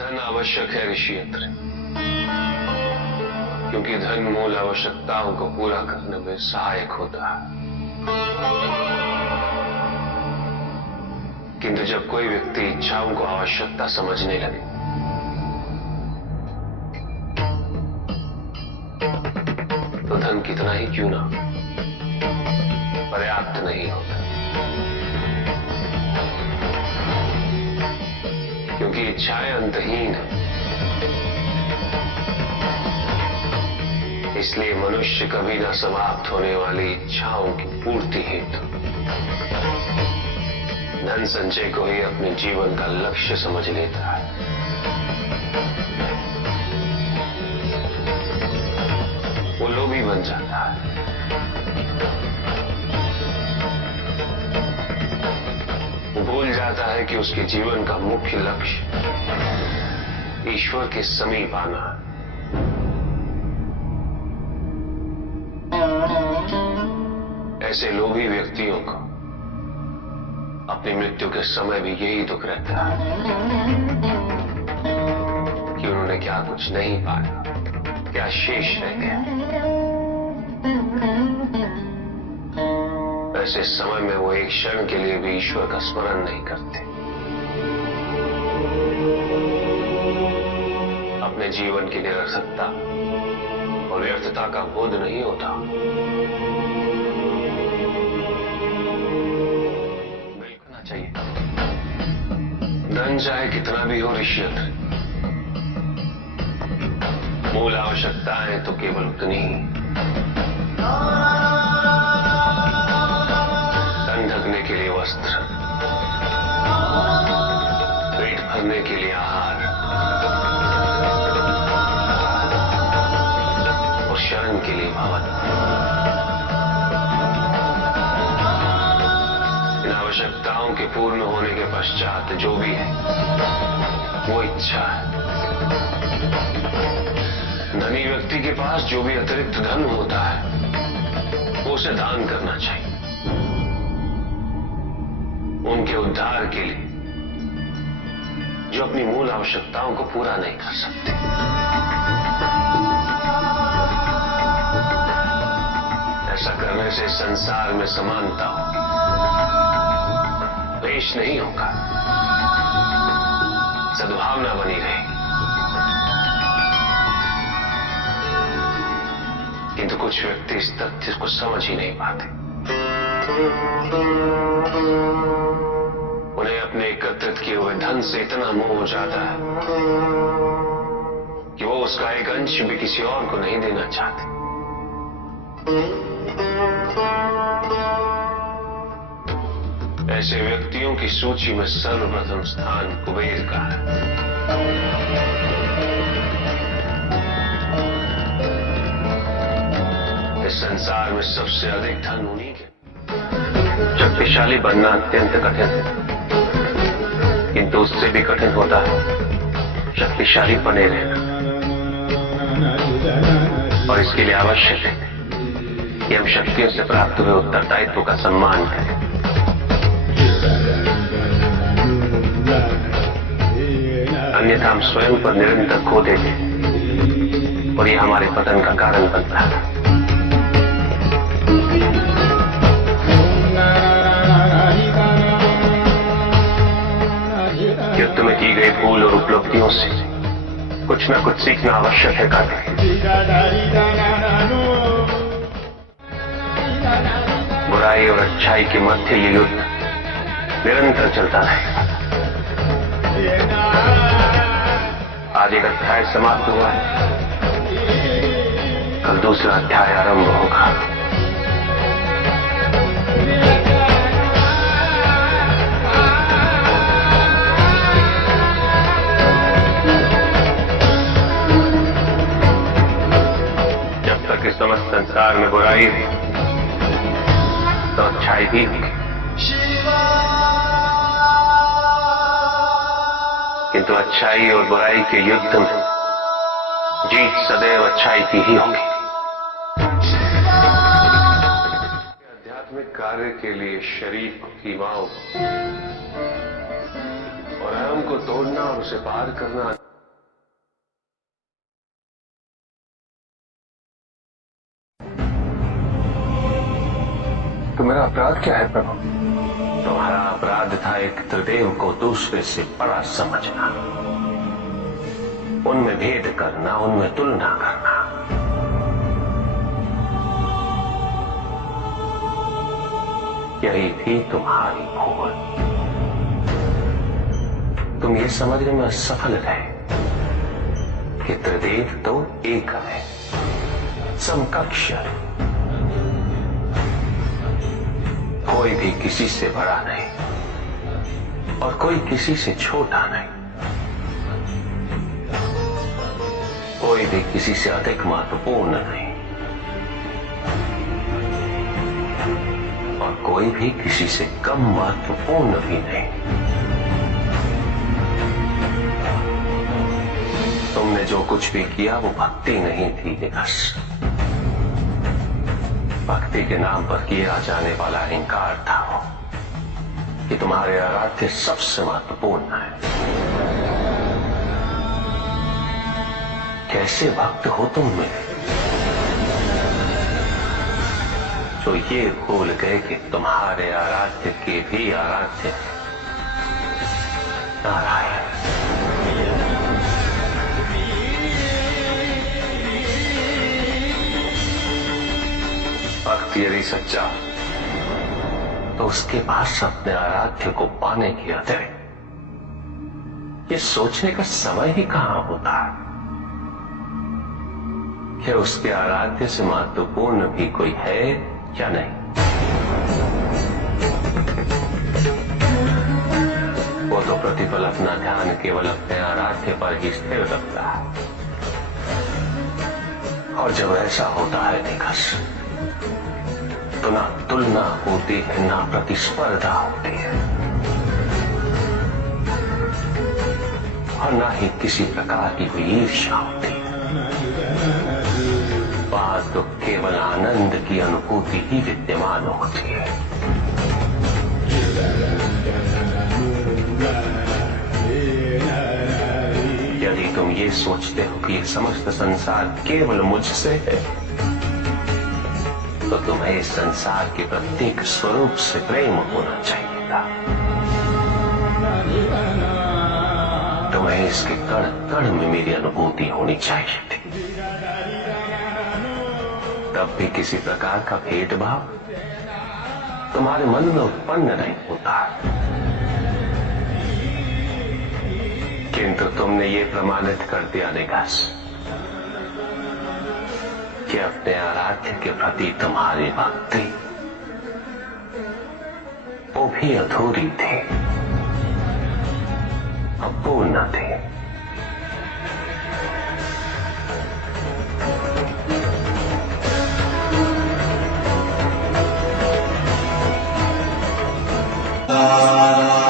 धन आवश्यक है ऋषियंत्र, क्योंकि धन मूल आवश्यकताओं को पूरा करने में सहायक होता है। किंतु जब कोई व्यक्ति इच्छाओं को आवश्यकता समझने लगे तो धन कितना ही क्यों ना पर्याप्त नहीं होता, क्योंकि इच्छाएं अंतहीन है। इसलिए मनुष्य कभी न समाप्त होने वाली इच्छाओं की पूर्ति हेतु धन संचय को ही अपने जीवन का लक्ष्य समझ लेता है। वो लोभी बन जाता है। वो भूल जाता है कि उसके जीवन का मुख्य लक्ष्य ईश्वर के समीप आना है। ऐसे लोभी व्यक्तियों को अपनी मृत्यु के समय भी यही दुख रहता है कि उन्होंने क्या कुछ नहीं पाया, क्या शेष रह गया। ऐसे समय में वो एक क्षण के लिए भी ईश्वर का स्मरण नहीं करते, अपने जीवन की निरर्थकता और व्यर्थता का बोध नहीं होता। चाहिए धन चाहे कितना भी हो ऋषियंत्र, मूल आवश्यकताएं तो केवल उतनी ही। तन ढकने के लिए वस्त्र, पेट भरने के लिए आहार और शरण के लिए भवन। आवश्यकताओं के पूर्ण होने के पश्चात जो भी है वो इच्छा है। धनी व्यक्ति के पास जो भी अतिरिक्त धन होता है वो उसे दान करना चाहिए, उनके उद्धार के लिए जो अपनी मूल आवश्यकताओं को पूरा नहीं कर सकते। ऐसा करने से संसार में समानता होगी, द्वेष नहीं होगा, सद्भावना बनी रहेगी। किंतु कुछ व्यक्ति इस तथ्य को समझ ही नहीं पाते। उन्हें अपने एकत्रित किए हुए धन से इतना मोह हो जाता है कि वो उसका एक अंश भी किसी और को नहीं देना चाहते। ऐसे व्यक्तियों की सूची में सर्वप्रथम स्थान कुबेर का है। इस संसार में सबसे अधिक धन उन्हीं के। शक्तिशाली बनना अत्यंत कठिन है, किंतु उससे भी कठिन होता है शक्तिशाली बने रहना। और इसके लिए आवश्यक है कि हम शक्तियों से प्राप्त हुए उत्तरदायित्व का सम्मान करें। अन्यथा हम स्वयं पर निरंतर खो देते और ये हमारे पतन का कारण बनता है। युद्ध में की गई भूल और उपलब्धियों से कुछ न कुछ सीखना आवश्यक है। बुराई और अच्छाई के मध्य ये युद्ध निरंतर चलता रहेगा। आज एक अध्याय समाप्त हुआ है, कल दूसरा अध्याय आरंभ होगा। जब तक इस समस्त संसार में बुराई है तो अच्छाई भी होगी, किंतु अच्छाई और बुराई के युद्ध में जीत सदैव अच्छाई की ही होगी। आध्यात्मिक कार्य के लिए शरीर को सीमाओं और अहम को तोड़ना और उसे पार करना अपराध क्या है प्रभु? तुम्हारा अपराध था एक त्रिदेव को दूसरे से बड़ा समझना, उनमें भेद करना, उनमें तुलना करना। यही थी तुम्हारी भूल। तुम ये समझने में असफल रहे कि त्रिदेव तो एक है, समकक्ष है, कोई भी किसी से बड़ा नहीं और कोई किसी से छोटा नहीं, कोई भी किसी से अधिक महत्वपूर्ण नहीं और कोई भी किसी से कम महत्वपूर्ण भी नहीं। तुमने जो कुछ भी किया वो भक्ति नहीं थी विकास। भक्ति के नाम पर किया जाने वाला अहंकार था वो कि तुम्हारे आराध्य सबसे महत्वपूर्ण है। कैसे भक्त हो तुम मेरे, जो ये भूल गए कि तुम्हारे आराध्य के भी आराध्य नारायण। भक्त यदि सच्चा तो उसके पास अपने आराध्य को पाने की अतिरिक्त ये सोचने का समय ही कहां होता है कि उसके आराध्य से महत्वपूर्ण भी कोई है या नहीं। वो तो प्रतिपल अपना ध्यान केवल अपने आराध्य पर ही स्थिर रखता है और जब ऐसा होता है दिखस तो ना तुलना होती है, ना प्रतिस्पर्धा होती है और ना ही किसी प्रकार की कोई ईर्ष्या होती है। बात तो केवल आनंद की अनुभूति ही विद्यमान होती है। यदि तुम ये सोचते हो कि ये समस्त संसार केवल मुझसे है तो तुम्हें इस संसार के प्रत्येक स्वरूप से प्रेम होना चाहिए था। तुम्हें इसके कण कण में मेरी अनुभूति होनी चाहिए थी। तब भी किसी प्रकार का भेदभाव तुम्हारे मन में उत्पन्न नहीं होता, किंतु तुमने ये प्रमाणित कर दिया निकास कि अपने आराध्य के प्रति तुम्हारी भक्ति वो भी अधूरी थी, अपूर्ण थी। Ah